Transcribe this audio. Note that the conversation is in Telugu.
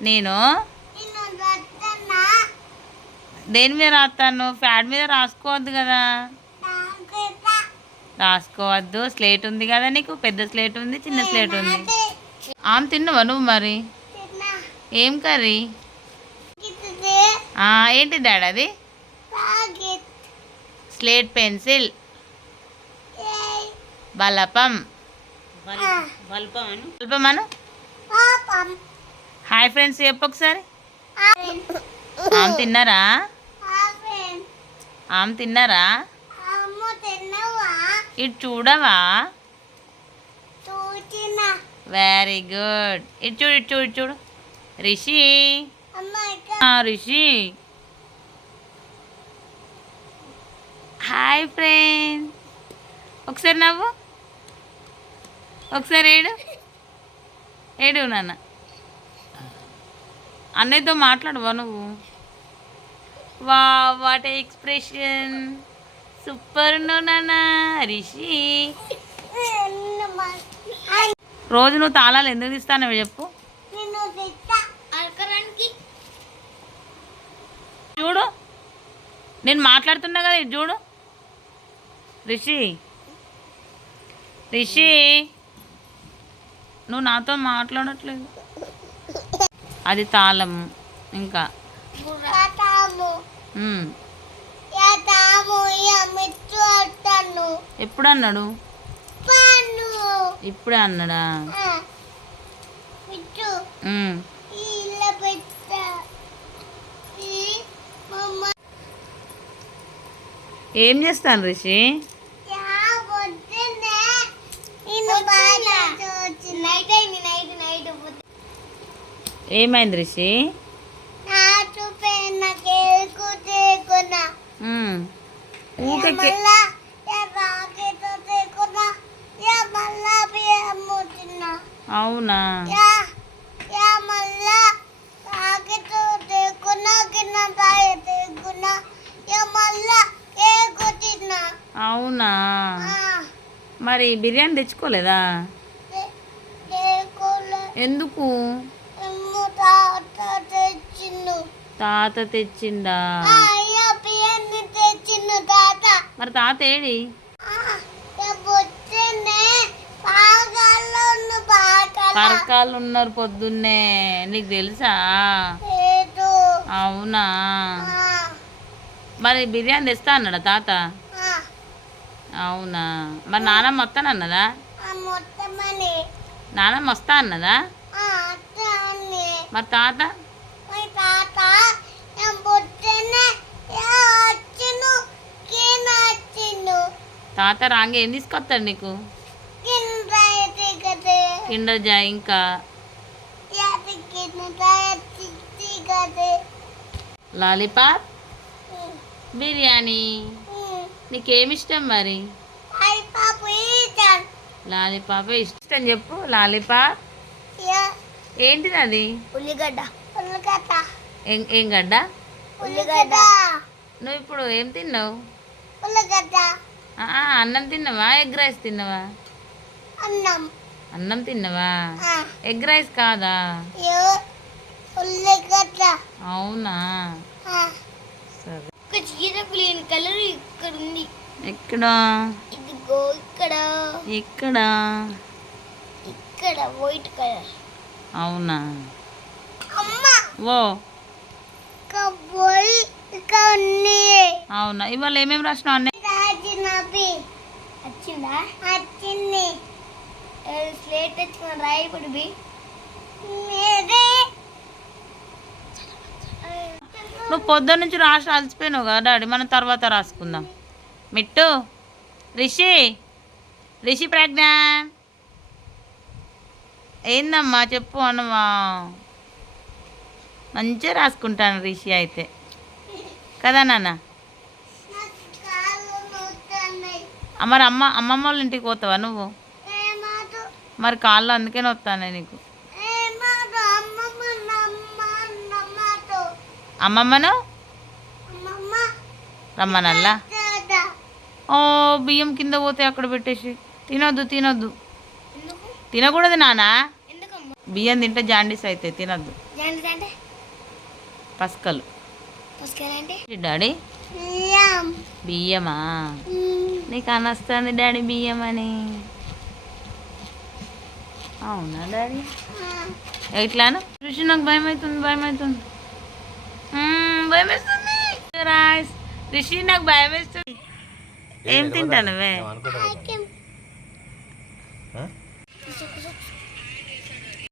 నేను దేని మీద రాస్తాను? ఫ్యాడ్ మీద రాసుకోవద్దు కదా. రాసుకోవద్దు. స్లేట్ ఉంది కదా నీకు? పెద్ద స్లేట్ ఉంది చిన్న స్లేట్ ఉంది. ఆమె తిన్నావా నువ్వు మరి? ఏం కర్రీ? ఏంటి డాడీ అది? Slate pencil. ఏయ్. బలపం. ఆ, బలపమను? పాపం. హాయ్ ఫ్రెండ్స్ చెప్పు ఒకసారి. ఆమె తిన్నారా? ఆమె తిన్నారా? ఇటు చూడవా? వెరీ గుడ్ ఇటు చూడు ఇటు చూడు ఇటు చూడు. రిషి. రిషి. హాయ్ ఫ్రెండ్ ఒకసారి నవ్వు. ఒకసారి ఏడు. ఏడు నాన్న. అన్నయ్యతో మాట్లాడవా నువ్వు? వా వాట్ ఎక్స్ప్రెషన్ సూపర్ నాన్న రిషి రోజు నువ్వు తాళాలు ఎందుకు తీస్తానో చెప్పు. చూడు. నేను మాట్లాడుతున్నా కదా ఇది చూడు. రిషి రిషి నువ్వు నాతో మాట్లాడట్లేదు. అది తాళం ఇంకా. ఎప్పుడు అన్నాడు ఇప్పుడే అన్నాడా? ఏం చేస్తాను రిషి? ఏకు తిన్నా. అవునా? ఆ, మరి బిర్యానీ తెచ్చుకోలేదా? ఎందుకు? తాత తెచ్చిండా తాత. మరి తాత ఏడి? పరకాలు ఉన్నారు పొద్దున్నే. నీకు తెలుసా? అవునా? మరి బిర్యానీ తెస్తా అన్నాడా తాత? అవునా? మరి నానమ్మ వస్తానన్నదా నానమ్మ వస్తా అన్నదా? మరి తాత మా తాత ఏం పొద్దున్నే యా వచ్చిను కింద వచ్చిను తాత రాంగే ఏం తీసుకొస్తాడు నీకు? కిండర్ జాయ్ ఇంకా. లాలీపాప్? బిర్యానీ? నీకేమి ఇష్టం మరి? లాలీపాప్ ఇష్టం చెప్పు లాలీపాప్. ఏంటిది అది? ఉల్లిగడ్డ ఉల్లిగడ్డ. ఏం ఏం గడ్డ? ఉల్లిగడ్డ. నువ్వు ఇప్పుడు ఏం తిన్నావు? ఉల్లిగడ్డ. అన్నం తిన్నావా? ఎగ్ రైస్ తిన్నావా? అన్నం. అన్నం తిన్నావా? ఎగ్ రైస్ కాదా? అవునా. సరే. ఒక చీర గ్రీన్ కలర్ ఇక్కడ ఉంది ఎక్కడ? ఇదిగో ఇక్కడ. ఎక్కడ? ఇక్కడ వైట్ కలర్. అవునా? అమ్మ! ఓ. అవునా? ఇవాళ ఏమేమి రాసినావు అన్నీ వచ్చిందా? వచ్చింది. స్లేట్ తెచ్చుకుని రాయి ఇప్పుడు బి. నువ్వు పొద్దున్న నుంచి రాసి అలసిపోయినావు కదా డాడీ. మనం తర్వాత రాసుకుందాం. మిట్టు. రిషి. రిషి ప్రజ్ఞ. ఏందమ్మా చెప్పు అనవా మంచిగా రాసుకుంటాను రిషి అయితే. కదా నాన్న నాకు కాళ్ళు నొస్తున్నాయి ఆ, మరి అమ్మ అమ్మమ్మ వాళ్ళ ఇంటికి పోతావా నువ్వు? మరి కాళ్ళు అందుకే వస్తాను నీకు. అమ్మమ్మను? అమ్మమ్మ రమ్మనల్లా? ఓ బియ్యం కింద పోతే అక్కడ పెట్టేసి. తినొద్దు తినొద్దు. తినకూడదు నానా బియ్యం తింటే జాండీస్ అయితే తినద్దు. పసకలు. డాడీ బియ్యమా? నీకు అనొస్తుంది డాడీ బియ్యం అని. అవునా డాడీ? ఎట్లాను? ఋషి నాకు భయం అవుతుంది భయం అవుతుంది భయం వేస్తుంది రాయ్ రిషి నాకు భయం వేస్తుంది ఏం తింటాను